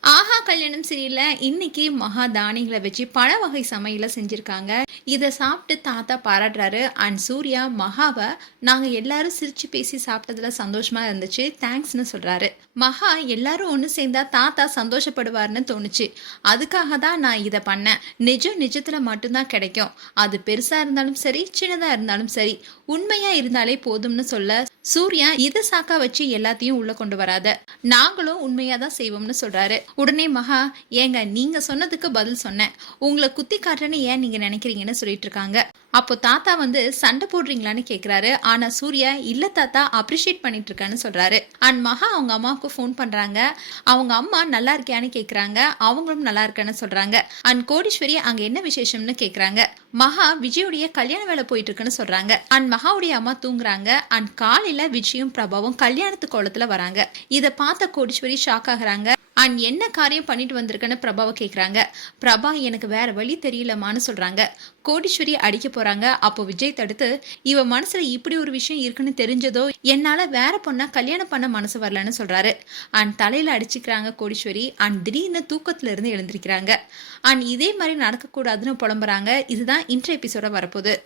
ஆஹா கல்யாணம் சீரியல்ல. இன்னைக்கு மகா தானியங்களை வச்சு பல வகை சமையல செஞ்சிருக்காங்க. இதை சாப்பிட்டு தாத்தா பாராட்டுறாரு. அண்ட் சூர்யா மகாவை நாங்க எல்லாரும் சிரிச்சு பேசி சாப்பிட்டதுல சந்தோஷமா இருந்துச்சு. தேங்க்ஸ்னு சொல்றாரு. மகா எல்லாரும் ஒன்று சேர்ந்தா தாத்தா சந்தோஷப்படுவார்னு தோணுச்சு. அதுக்காக தான் நான் இதை பண்ணேன். நிஜம் நிஜத்துல மட்டும்தான் கிடைக்கும். அது பெருசா இருந்தாலும் சரி சின்னதா இருந்தாலும் சரி. உண்மையா இருந்தாலே போதும்னு சொல்ல சூர்யா இதை சாக்கா வச்சு எல்லாத்தையும் உள்ள கொண்டு வராத. நாங்களும் உண்மையா தான் செய்வோம்னு சொல்றாரு. உடனே மகா ஏங்க நீங்க சொன்னதுக்கு பதில் சொன்னேன். உங்களை குத்தி காட்டுறேன்னு ஏன் நீங்க நினைக்கிறீங்கன்னு சொல்லிட்டு இருக்காங்க. அப்போ தாத்தா வந்து சண்டை போடுறீங்களான்னு கேக்குறாரு. ஆனா சூர்யா இல்ல தாத்தா அப்ரிஷியேட் பண்ணிட்டு இருக்கான்னு சொல்றாரு. அண்ட் மகா அவங்க அம்மாவுக்கு ஃபோன் பண்றாங்க. அவங்க அம்மா நல்லா இருக்கியான்னு கேக்குறாங்க. அவங்களும் நல்லா இருக்கான்னு சொல்றாங்க. அண்ட் கோடீஸ்வரி அங்க என்ன விசேஷம்னு கேக்குறாங்க. மகா விஜயுடைய கல்யாண வேலை போயிட்டு இருக்குன்னு சொல்றாங்க. அண்ட் மகாவுடைய அம்மா தூங்குறாங்க. அண்ட் காலையில விஜயும் பிரபாவும் கல்யாணத்து கோலத்துல வராங்க. இதை பார்த்த கோடீஸ்வரி ஷாக் ஆகுறாங்க. அண்ட் என்ன காரியம் பண்ணிட்டு வந்திருக்கன்னு பிரபாவை கேக்குறாங்க. பிரபா எனக்கு வேற வழி தெரியலமான்னு சொல்றாங்க. கோடீஸ்வரி அடிக்க போறாங்க. அப்போ விஜய் தடுத்து இவ மனசுல இப்படி ஒரு விஷயம் இருக்குன்னு தெரிஞ்சதோ என்னால வேற பொண்ணா கல்யாணம் பண்ண மனசு வரலன்னு சொல்றாரு. அண்ட் தலையில அடிச்சுக்கிறாங்க கோடீஸ்வரி. அண்ட் திடீர்னு தூக்கத்துல இருந்து எழுந்திருக்கிறாங்க. அண்ட் இதே மாதிரி நடக்கக்கூடாதுன்னு புலம்புறாங்க. இதுதான் இன்ட்ர எபிசோட வரப்போகுது.